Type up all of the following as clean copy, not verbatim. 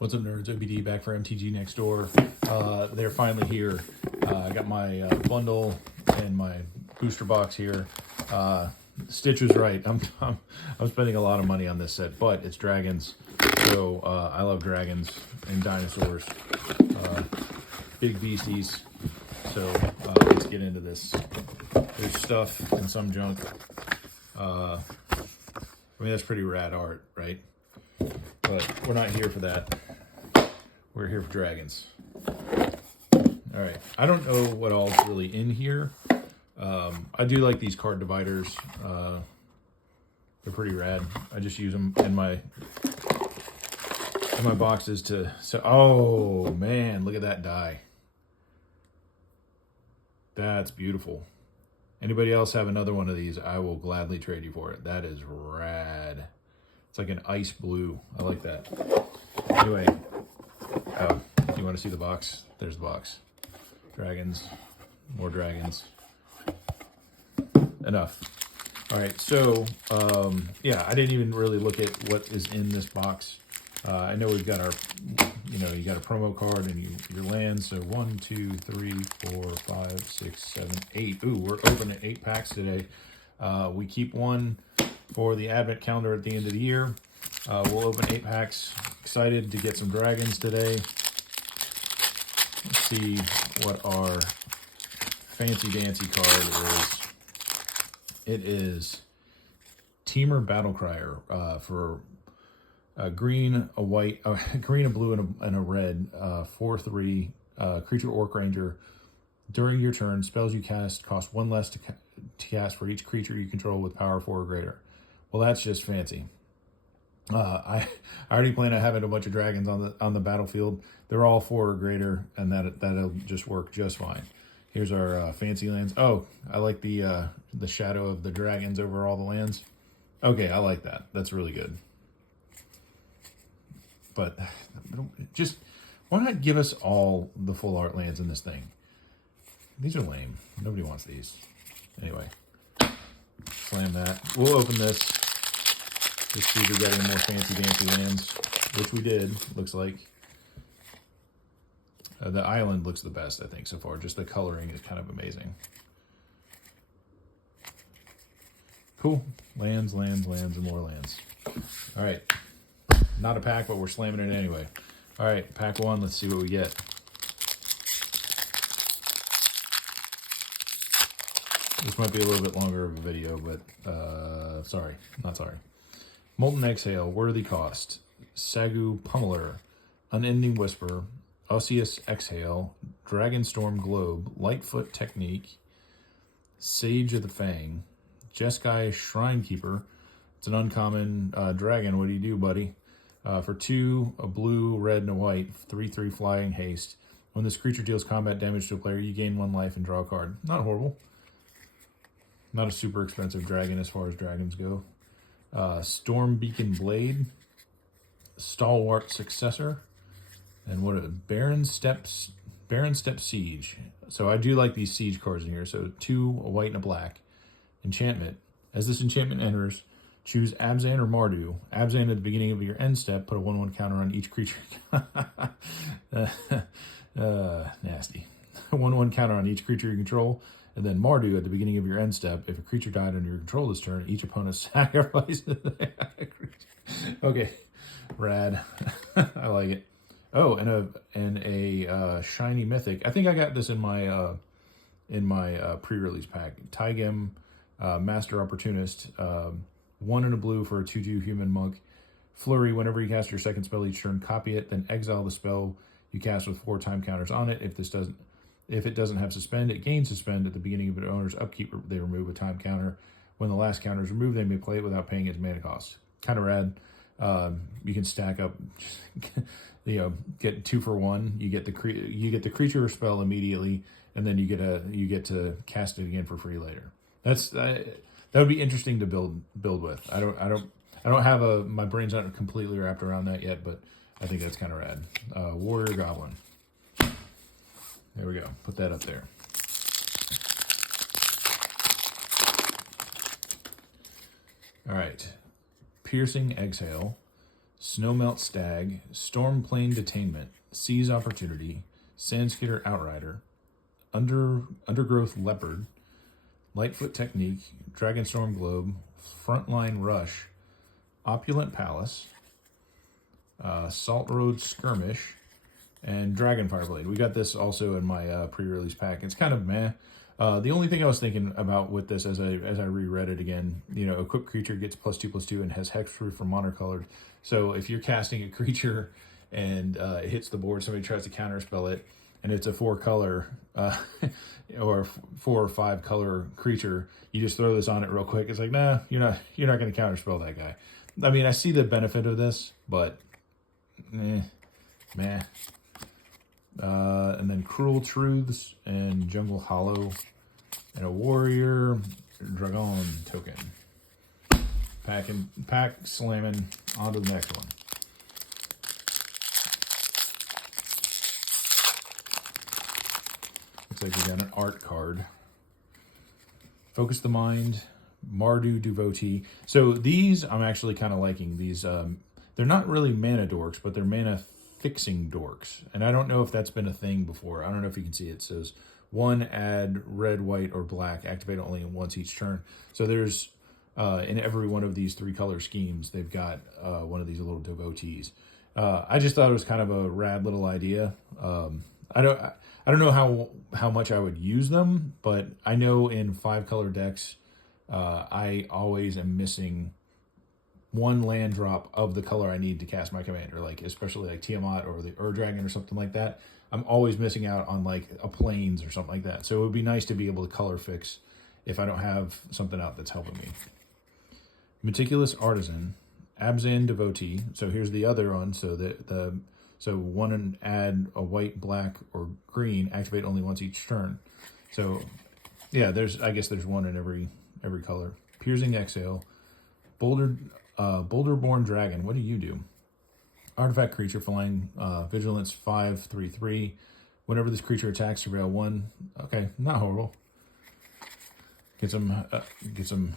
What's up, nerds? OBD back for MTG Next Door. They're finally here. I got my bundle and my booster box here. Stitch was right. I'm spending a lot of money on this set, but it's dragons. So I love dragons and dinosaurs. Big beasties. So let's get into this. There's stuff and some junk. I mean, that's pretty rad art, right? But we're not here for that. We're here for dragons. All right. I don't know what all's really in here. I do like these card dividers. They're pretty rad. I just use them in my boxes to. So, oh man, look at that die. That's beautiful. Anybody else have another one of these? I will gladly trade you for it. That is rad. It's like an ice blue. I like that. Anyway, oh, do you want to see the box? There's the box. Dragons, more dragons. Enough. All right, so yeah, I didn't even really look at what is in this box. I know we've got our, you got a promo card and your lands. So 1, 2, 3, 4, 5, 6, 7, 8. Ooh, we're opening 8 packs today. We keep one for the advent calendar at the end of the year. We'll open 8 packs. Excited to get some dragons today. Let's see what our fancy dancy card is. It is Teamer Battlecrier for a green, a white, green, a blue, and a red. 4/3 creature orc ranger. During your turn, spells you cast cost 1 less to cast for each creature you control with power 4 or greater. Well, that's just fancy. I already plan on having a bunch of dragons on the battlefield. They're all 4 or greater, and that'll just work just fine. Here's our fancy lands. Oh, I like the shadow of the dragons over all the lands. Okay, I like that. That's really good. But just why not give us all the full art lands in this thing? These are lame. Nobody wants these. Anyway, slam that. We'll open this. Just see if we got any more fancy dancy lands, which we did, looks like. The island looks the best, I think, so far. Just the coloring is kind of amazing. Cool. Lands, lands, lands, and more lands. All right. Not a pack, but we're slamming it anyway. All right, pack 1. Let's see what we get. This might be a little bit longer of a video, but sorry, not sorry. Molten Exhale, Worthy Cost, Sagu Pummeler, Unending Whisper, Osseous Exhale, Dragonstorm Globe, Lightfoot Technique, Sage of the Fang, Jeskai Shrinekeeper. It's an uncommon dragon. What do you do, buddy? For 2, a blue, red, and a white, 3/3 flying haste. When this creature deals combat damage to a player, you gain 1 life and draw a card. Not horrible. Not a super expensive dragon as far as dragons go. Storm Beacon Blade, Stalwart Successor, and what are the Barren Step Siege. So I do like these siege cards in here. So 2, a white, and a black. Enchantment. As this enchantment enters, choose Abzan or Mardu. Abzan at the beginning of your end step, put a 1/1 counter on each creature. Nasty. 1/1 counter on each creature you control. And then Mardu at the beginning of your end step. If a creature died under your control this turn, each opponent sacrifices that creature. Okay, rad. I like it. Oh, and a shiny mythic. I think I got this in my pre-release pack. Tygem, Master Opportunist. 1 and a blue for a 2/2 human monk. Flurry. Whenever you cast your second spell each turn, copy it. Then exile the spell you cast with 4 time counters on it. If it doesn't have suspend, it gains suspend at the beginning of the owner's upkeep. They remove a time counter. When the last counter is removed, they may play it without paying its mana cost. Kind of rad. You can stack up, get 2 for 1. You get the creature spell immediately, and then you get to cast it again for free later. That would be interesting to build with. I don't have my brain's not completely wrapped around that yet, but I think that's kind of rad. Warrior Goblin. There we go. Put that up there. All right. Piercing Exhale, Snowmelt Stag, Storm Plane Detainment, Seize Opportunity, Sandskater Outrider, Undergrowth Leopard, Lightfoot Technique, Dragonstorm Globe, Frontline Rush, Opulent Palace, Salt Road Skirmish, and Dragonfire Blade. We got this also in my pre-release pack. It's kind of meh. The only thing I was thinking about with this as I reread it again, you know, equipped creature gets +2/+2 and has hexproof for monocolored. So if you're casting a creature and it hits the board, somebody tries to counterspell it, and it's a 4-color or 4 or 5 color creature, you just throw this on it real quick. It's like, nah, you're not going to counterspell that guy. I mean, I see the benefit of this, but meh. And then Cruel Truths and Jungle Hollow and a Warrior Dragon token. Pack slamming on to the next one. Looks like we got an art card. Focus the Mind, Mardu Devotee. So these I'm actually kind of liking. These they're not really mana dorks, but they're mana fixing dorks. And I don't know if that's been a thing before. I don't know if you can see it. It says 1, add red, white, or black. Activate only once each turn. So there's in every one of these 3-color schemes, they've got one of these little devotees. I just thought it was kind of a rad little idea. I don't know how much I would use them, but I know in 5-color decks, I always am missing 1 land drop of the color I need to cast my commander, like especially like Tiamat or the Ur-Dragon or something like that. I'm always missing out on like a Plains or something like that. So it would be nice to be able to color fix if I don't have something out that's helping me. Meticulous Artisan, Abzan Devotee. So here's the other one. So so 1 and add a white, black, or green. Activate only once each turn. So yeah, I guess there's 1 in every color. Piercing Exhale, Boulderborn Dragon. What do you do? Artifact creature, flying, vigilance 5/3/3. Whenever this creature attacks, surveil 1. Okay, not horrible. Get some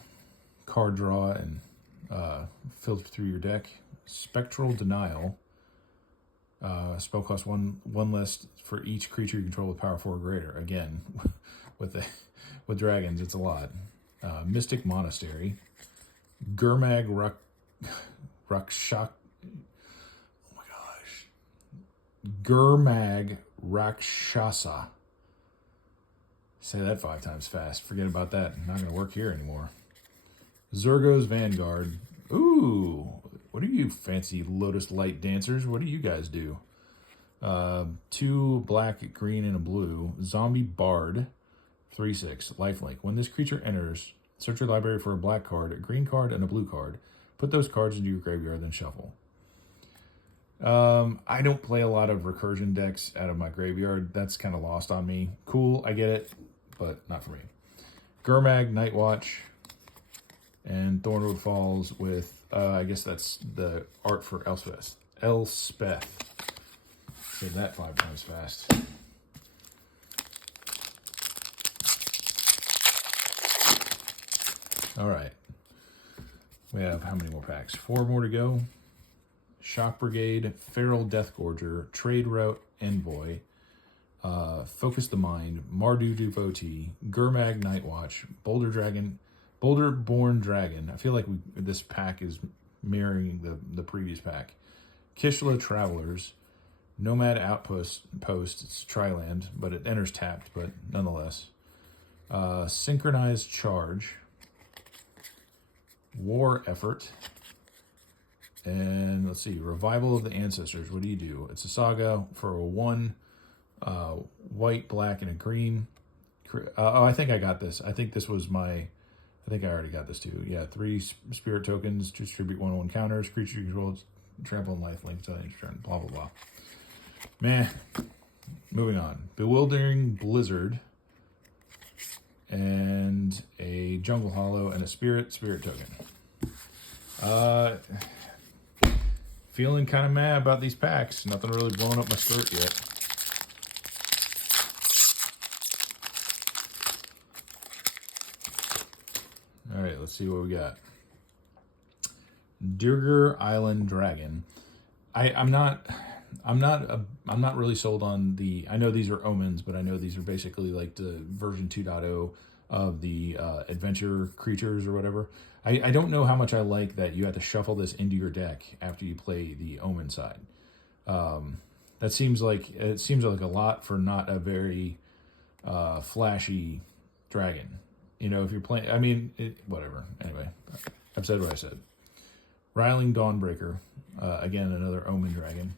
card draw and filter through your deck. Spectral Denial. Spell cost 1 less for each creature you control with power 4 or greater. Again, with dragons, it's a lot. Mystic Monastery. Gurmag Rakshak. Oh my gosh. Gurmag Rakshasa. Say that 5 times fast. Forget about that. Not going to work here anymore. Zurgo's Vanguard. Ooh. What are you fancy Lotus Light dancers? What do you guys do? 2 black, green, and a blue. Zombie Bard. 3/6. Lifelink. When this creature enters, search your library for a black card, a green card, and a blue card. Put those cards into your graveyard, then shuffle. I don't play a lot of recursion decks out of my graveyard. That's kind of lost on me. Cool, I get it, but not for me. Gurmag, Nightwatch, and Thornwood Falls with, I guess that's the art for Elspeth. Say that 5 times fast. All right. We have how many more packs? 4 more to go. Shock Brigade, Feral Deathgorger, Trade Route Envoy, Focus the Mind, Mardu Devotee, Gurmag Nightwatch, Boulderborn Dragon. I feel like this pack is mirroring the previous pack. Kishla Travelers, Nomad Outpost. It's Triland, but it enters tapped, but nonetheless. Synchronized Charge, War Effort, and let's see, Revival of the Ancestors. What do you do? It's a saga for a 1, white, black, and a green. I think I got this. I think this was I think I already got this too. Yeah, 3 spirit tokens, distribute 1/1 counters, creature you control, trample and lifelink until end of turn, blah, blah, blah. Meh. Moving on. Bewildering Blizzard, and a Jungle Hollow, and a spirit token. Feeling kind of mad about these packs. Nothing really blowing up my skirt yet. All right, let's see what we got. Dirger Island Dragon. I'm not really sold on the. I know these are omens, but I know these are basically like the version 2.0 of the adventure creatures or whatever. I don't know how much I like that you have to shuffle this into your deck after you play the omen side. That seems like a lot for not a very flashy dragon. You know, if you're playing, I mean, whatever. Anyway, I've said what I said. Riling Dawnbreaker, again, another omen dragon.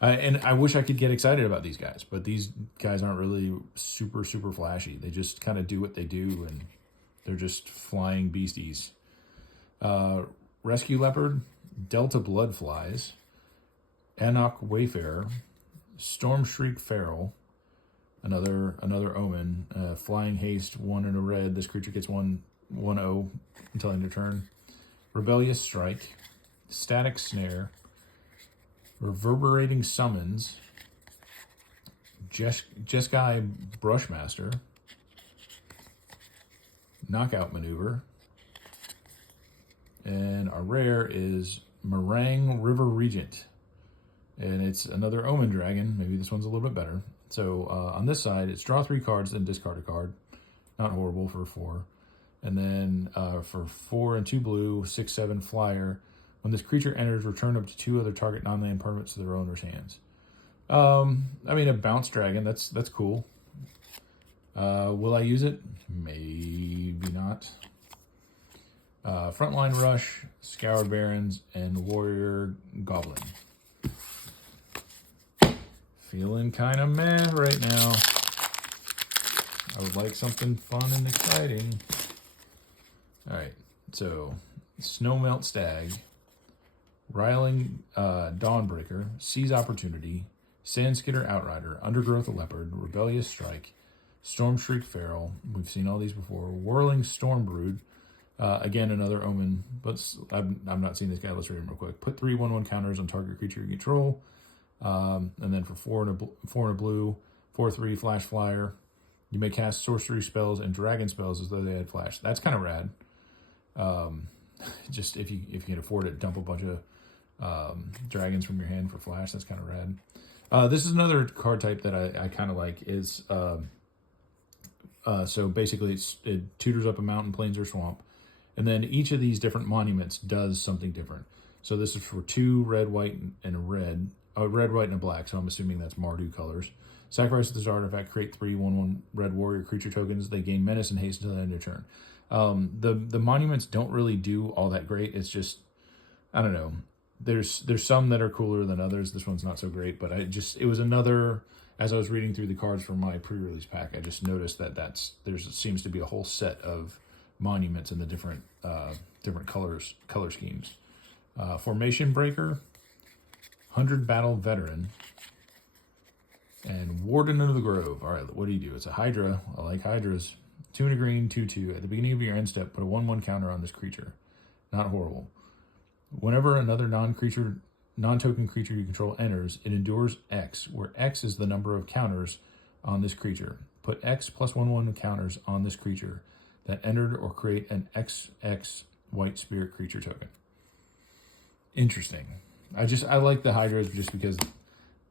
And I wish I could get excited about these guys, but these guys aren't really super flashy. They just kind of do what they do, and they're just flying beasties. Rescue Leopard, Delta Bloodflies, Enoch Wayfarer, Stormshriek Feral, another omen, Flying Haste, 1 and a red. This creature gets 1/0 until end of turn. Rebellious Strike, Static Snare, Reverberating Summons, Jeskai Brushmaster, Knockout Maneuver, and our rare is Meringue River Regent, and it's another omen dragon. Maybe this one's a little bit better. So on this side, it's draw 3 cards, then discard a card. Not horrible for 4. And then for 4 and 2 blue, 6/7 flyer, when this creature enters, return up to 2 other target non-land permanents to their owner's hands. I mean, a bounce dragon, that's cool. Will I use it? Maybe not. Frontline Rush, Scoured Barons, and Warrior Goblin. Feeling kind of meh right now. I would like something fun and exciting. Alright, so Snowmelt Stag, Riling Dawnbreaker, Seize Opportunity, Sandskidder Outrider, Undergrowth Leopard, Rebellious Strike, Stormshriek Feral, we've seen all these before, Whirling Stormbrood, again another omen, but I'm not seeing this guy, let's read him real quick. Put 3 1/1 counters on target creature you control, and then for 4 and a blue, 4/3 flash flyer, you may cast sorcery spells and dragon spells as though they had flash. That's kind of rad. Just if you can afford it, dump a bunch of dragons from your hand for flash. That's kind of rad. This is another card type that I kind of like. Is so basically it tutors up a mountain, plains, or swamp, and then each of these different monuments does something different. So this is for 2 red, white, and a red. Red, white, and a black. So I'm assuming that's Mardu colors. Sacrifice this artifact, create 3 1/1 red warrior creature tokens. They gain menace and haste until the end of turn. The monuments don't really do all that great. It's just, I don't know. There's some that are cooler than others. This one's not so great, but it was another, as I was reading through the cards from my pre-release pack, I just noticed that there seems to be a whole set of monuments in the different color schemes. Formation Breaker, 100 Battle Veteran, and Warden of the Grove. All right, what do you do? It's a Hydra. I like Hydras. 2 and a green, 2/2. At the beginning of your end step, put a 1/1 counter on this creature. Not horrible. Whenever another non-token creature you control enters, it endures X, where X is the number of counters on this creature. Put X plus 1/1 counters on this creature that entered, or create an XX white spirit creature token. Interesting. I like the Hydras just because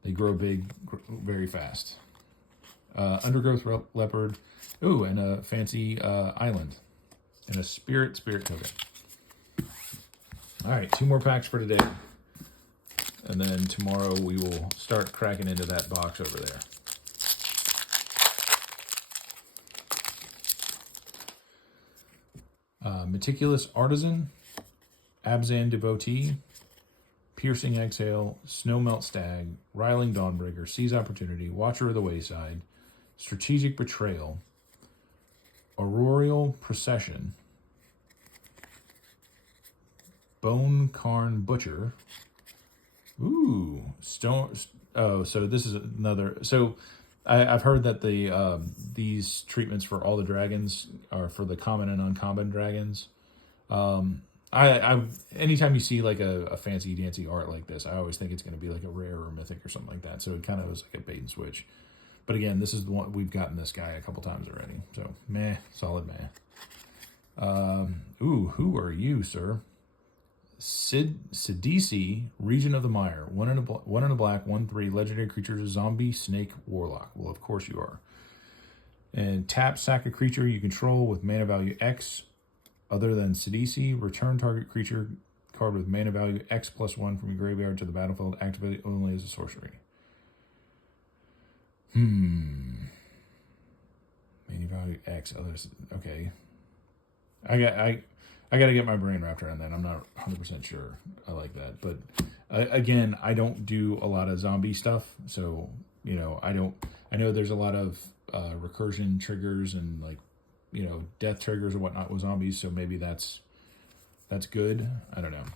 they grow big very fast. Undergrowth Leopard. Ooh, and a fancy island. And a spirit token. All right, 2 more packs for today. And then tomorrow we will start cracking into that box over there. Meticulous Artisan, Abzan Devotee, Piercing Exhale, Snowmelt Stag, Riling Dawnbreaker, Seize Opportunity, Watcher of the Wayside, Strategic Betrayal, Aurorial Procession, Bone Carn Butcher. Ooh, Stone. Oh, so this is another. So I've heard that these treatments for all the dragons are for the common and uncommon dragons. Anytime you see like a fancy dancy art like this, I always think it's going to be like a rare or mythic or something like that. So it kind of was like a bait and switch. But again, this is the one we've gotten this guy a couple times already. So meh, solid meh. Ooh, who are you, sir? Sidisi, Region of the Mire. One in a black, 1/3. Legendary creature, zombie, snake, warlock. Well, of course you are. And tap, sack a creature you control with mana value X other than Sidisi. Return target creature card with mana value X +1 from your graveyard to the battlefield. Activate only as a sorcery. Mana value X. Others. Okay. I got to get my brain wrapped around that. I'm not 100% sure I like that. But again, I don't do a lot of zombie stuff. So, you know, I know there's a lot of recursion triggers and, like, you know, death triggers or whatnot with zombies. So maybe that's good. I don't know.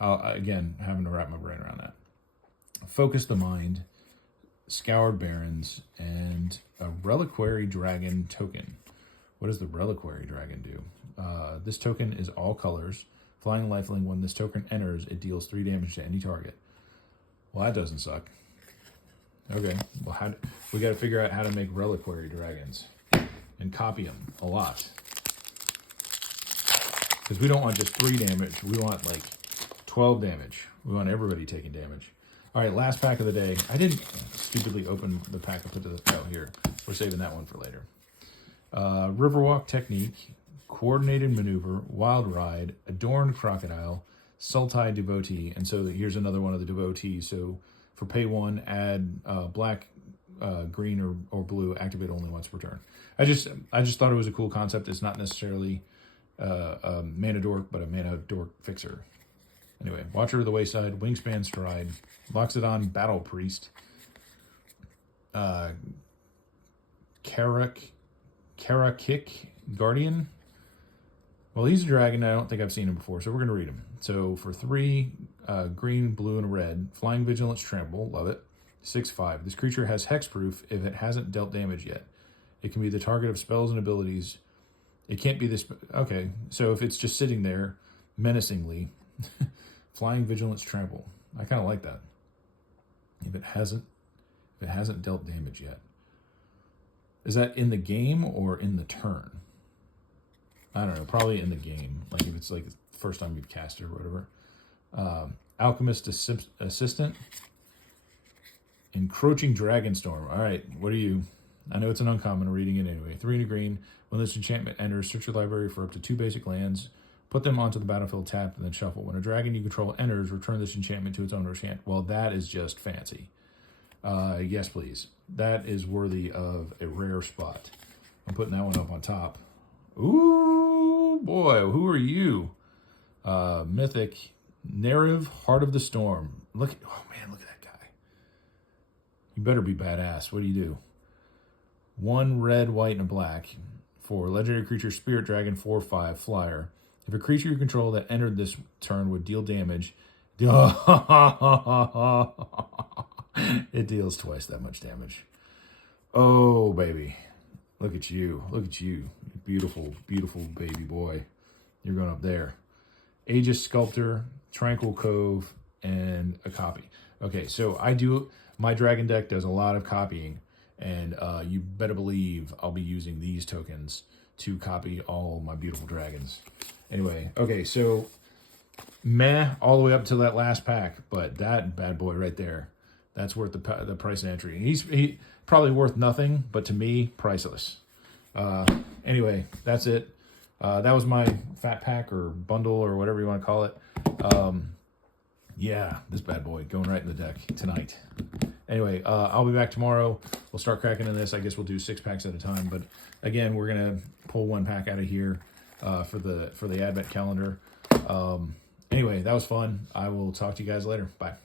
Again, having to wrap my brain around that. Focus the Mind, Scoured Barrens, and a Reliquary Dragon token. What does the Reliquary Dragon do? This token is all colors. Flying lifelink. When this token enters, it deals 3 damage to any target. Well, that doesn't suck. Okay. Well, we got to figure out how to make Reliquary Dragons and copy them a lot. Because we don't want just 3 damage. We want like 12 damage. We want everybody taking damage. All right, last pack of the day. I didn't stupidly open the pack and put the... Oh, here. We're saving that one for later. Riverwalk Technique, Coordinated Maneuver, Wild Ride, Adorned Crocodile, Sultai Devotee. And so here's another one of the devotees. So for pay 1, add black, green, or blue, activate only once per turn. I just thought it was a cool concept. It's not necessarily a mana dork, but a mana dork fixer. Anyway, Watcher of the Wayside, Wingspan Stride, Loxodon Battle Priest, Karakik Guardian. Well, he's a dragon. I don't think I've seen him before, so we're going to read him. So for 3, green, blue, and red, Flying Vigilance Trample, love it, 6/5. This creature has hexproof if it hasn't dealt damage yet. It can be the target of spells and abilities. It can't be this... Okay, so if it's just sitting there menacingly, Flying Vigilance Trample. I kind of like that. If it hasn't dealt damage yet. Is that in the game or in the turn? I don't know. Probably in the game. Like if it's like the first time you've cast it or whatever. Alchemist Assistant. Encroaching Dragonstorm. All right. What are you? I know it's an uncommon. Reading it anyway. 3 and a green. When this enchantment enters, search your library for up to 2 basic lands. Put them onto the battlefield tapped and then shuffle. When a dragon you control enters, return this enchantment to its owner's hand. Well, that is just fancy. Yes, please. That is worthy of a rare spot. I'm putting that one up on top. Ooh, boy, who are you? Mythic, Neriv, Heart of the Storm. Look at that guy. You better be badass. What do you do? 1 red, white, and a black. For legendary creature, Spirit Dragon, 4/5, flyer. If a creature you control that entered this turn would deal damage, it deals twice that much damage. Oh, baby. Look at you. Look at you. Beautiful, beautiful baby boy. You're going up there. Aegis Sculptor, Tranquil Cove, and a copy. Okay, so my dragon deck does a lot of copying, and you better believe I'll be using these tokens to copy all my beautiful dragons. Anyway, okay, so meh all the way up to that last pack, but that bad boy right there, that's worth the price of entry. He's probably worth nothing, but to me, priceless. Anyway, that's it. That was my fat pack or bundle or whatever you want to call it. Yeah, this bad boy going right in the deck tonight. Anyway, I'll be back tomorrow. We'll start cracking in this. I guess we'll do 6 packs at a time. But again, we're gonna pull 1 pack out of here for the Advent calendar. Anyway, that was fun. I will talk to you guys later. Bye.